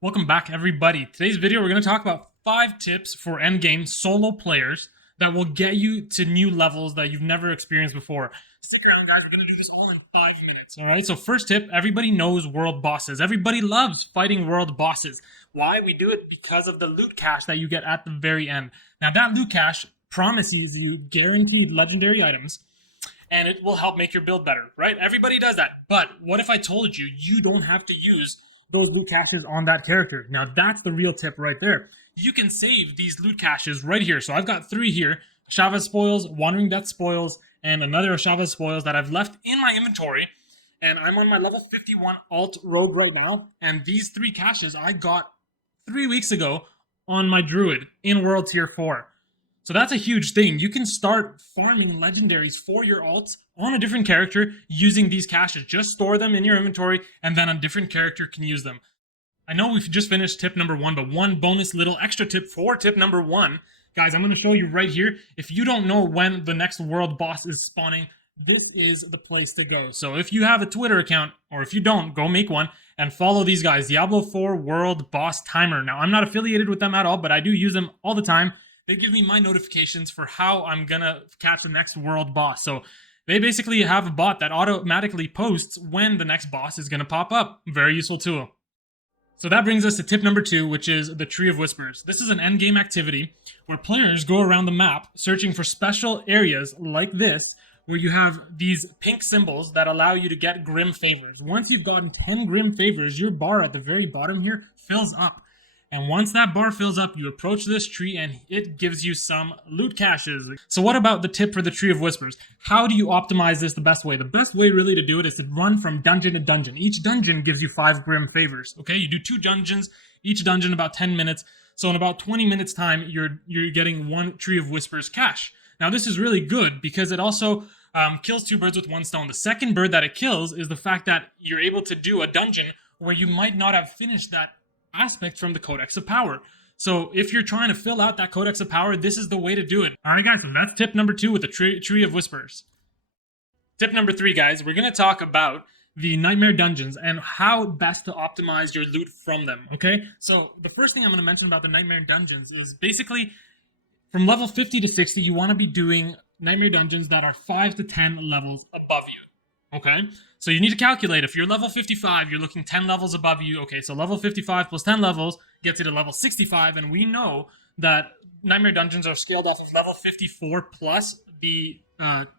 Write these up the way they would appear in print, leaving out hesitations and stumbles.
Welcome back, everybody. Today's video, we're going to talk about 5 tips for endgame solo players that will get you to new levels that you've never experienced before. Stick around, guys. We're going to do this all in 5 minutes. All right. So first tip: everybody knows world bosses. Everybody loves fighting world bosses. Why? We do it because of the loot cache that you get at the very end. Now, that loot cache promises you guaranteed legendary items, and it will help make your build better, right? Everybody does that. But what if I told you you don't have to use those loot caches on that character? Now, that's the real tip right there. You can save these loot caches right here. So I've got 3 here: Shavaz Spoils, Wandering Death Spoils, and another Shavaz Spoils that I've left in my inventory. And I'm on my level 51 alt rogue right now. And these 3 caches I got 3 weeks ago on my Druid in World Tier 4. So that's a huge thing. You can start farming legendaries for your alts on a different character using these caches. Just store them in your inventory, and then a different character can use them. I know we've just finished tip number 1, but one bonus little extra tip for tip number 1. Guys, I'm going to show you right here. If you don't know when the next world boss is spawning, this is the place to go. So if you have a Twitter account, or if you don't, go make one and follow these guys. Diablo IV World Boss Timer. Now, I'm not affiliated with them at all, but I do use them all the time. They give me my notifications for how I'm gonna catch the next world boss. So they basically have a bot that automatically posts when the next boss is gonna pop up. Very useful tool. So that brings us to tip number 2, which is the Tree of Whispers. This is an endgame activity where players go around the map searching for special areas like this, where you have these pink symbols that allow you to get grim favors. Once you've gotten 10 grim favors, your bar at the very bottom here fills up. And once that bar fills up, you approach this tree and it gives you some loot caches. So what about the tip for the Tree of Whispers? How do you optimize this the best way? The best way really to do it is to run from dungeon to dungeon. Each dungeon gives you 5 grim favors. Okay, you do 2 dungeons, each dungeon about 10 minutes. So in about 20 minutes time, you're getting 1 Tree of Whispers cache. Now this is really good because it also kills 2 birds with 1 stone. The second bird that it kills is the fact that you're able to do a dungeon where you might not have finished that aspect from the Codex of Power. So if you're trying to fill out that Codex of Power, this is the way to do it. Alright guys, so that's tip number 2 with the Tree of Whispers. Tip number 3, guys, we're going to talk about the Nightmare Dungeons and how best to optimize your loot from them, okay? So the first thing I'm going to mention about the Nightmare Dungeons is basically from level 50 to 60, you want to be doing Nightmare Dungeons that are 5 to 10 levels above you, okay? So you need to calculate. If you're level 55, you're looking 10 levels above you. Okay, so level 55 plus 10 levels gets you to level 65, and we know that Nightmare Dungeons are scaled off of level 54 plus the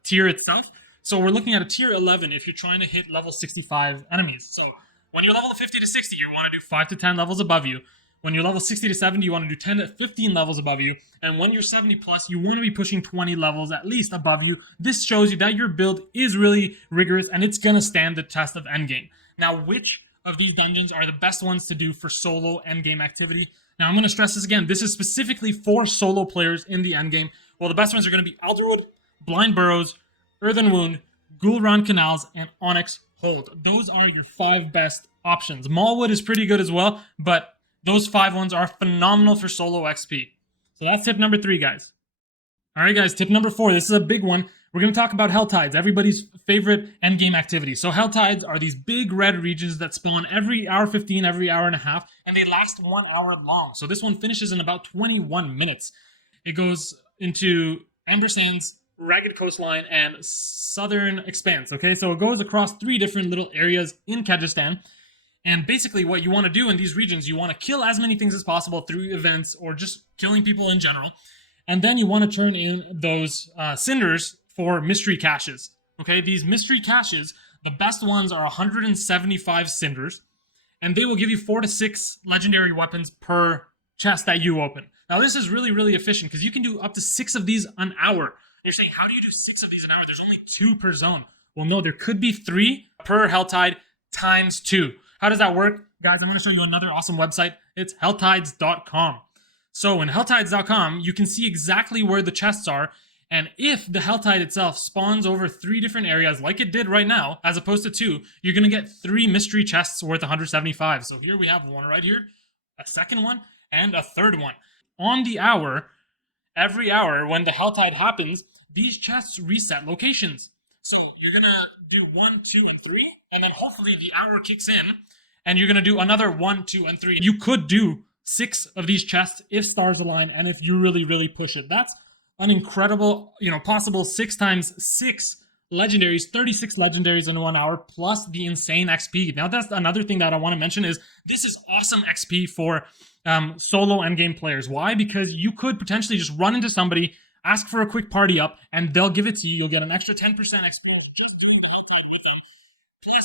tier itself. So we're looking at a tier 11 if you're trying to hit level 65 enemies. So when you're level 50 to 60, you want to do 5 to 10 levels above you. When you're level 60 to 70, you want to do 10 to 15 levels above you. And when you're 70 plus, you want to be pushing 20 levels at least above you. This shows you that your build is really rigorous and it's going to stand the test of endgame. Now, which of these dungeons are the best ones to do for solo endgame activity? Now, I'm going to stress this again. This is specifically for solo players in the endgame. Well, the best ones are going to be Alderwood, Blind Burrows, Earthen Wound, Ghoul-Run Canals, and Onyx Hold. Those are your 5 best options. Maulwood is pretty good as well, but those 5 ones are phenomenal for solo XP. So that's tip number 3, guys. Alright guys, tip number 4. This is a big one. We're going to talk about Helltides, everybody's favorite endgame activity. So Helltides are these big red regions that spawn every hour 15, every hour and a half, and they last 1 hour long. So this one finishes in about 21 minutes. It goes into Amber Sands, Ragged Coastline, and Southern Expanse. Okay, so it goes across 3 different little areas in Kyrgyzstan. And basically what you want to do in these regions, you want to kill as many things as possible through events or just killing people in general. And then you want to turn in those cinders for mystery caches. Okay, these mystery caches, the best ones are 175 cinders. And they will give you 4 to 6 legendary weapons per chest that you open. Now this is really, really efficient because you can do up to 6 of these an hour. And you're saying, how do you do 6 of these an hour? There's only 2 per zone. Well, no, there could be 3 per Helltide times 2. How does that work? Guys, I'm going to show you another awesome website. It's helltides.com. So in helltides.com, you can see exactly where the chests are. And if the Helltide itself spawns over 3 different areas like it did right now, as opposed to 2, you're going to get 3 mystery chests worth 175. So here we have one right here, a second one, and a third one. On the hour, every hour when the Helltide happens, these chests reset locations. So you're going to do 1, 2, and 3, and then hopefully the hour kicks in, and you're gonna do another 1, 2, and 3. You could do 6 of these chests if stars align and if you really push it. That's an incredible, possible 6 times 6 legendaries, 36 legendaries in 1 hour, plus the insane XP. Now, that's another thing that I want to mention is this is awesome XP for solo endgame players. Why? Because you could potentially just run into somebody, ask for a quick party up, and they'll give it to you. You'll get an extra 10% XP. Plus,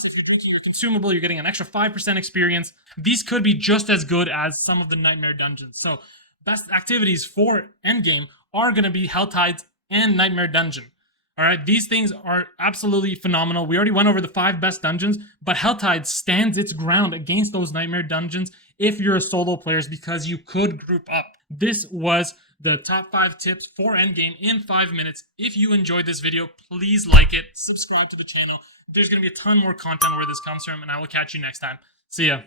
if you continue consumable, you're getting an extra 5% experience. These could be just as good as some of the Nightmare Dungeons. So, best activities for endgame are going to be Hell Tides and Nightmare Dungeon. All right, these things are absolutely phenomenal. We already went over the 5 best dungeons, but Hell Tides stands its ground against those Nightmare Dungeons if you're a solo player, because you could group up. This was the top 5 tips for endgame in 5 minutes. If you enjoyed this video, please like it, subscribe to the channel. There's going to be a ton more content where this comes from, and I will catch you next time. See ya.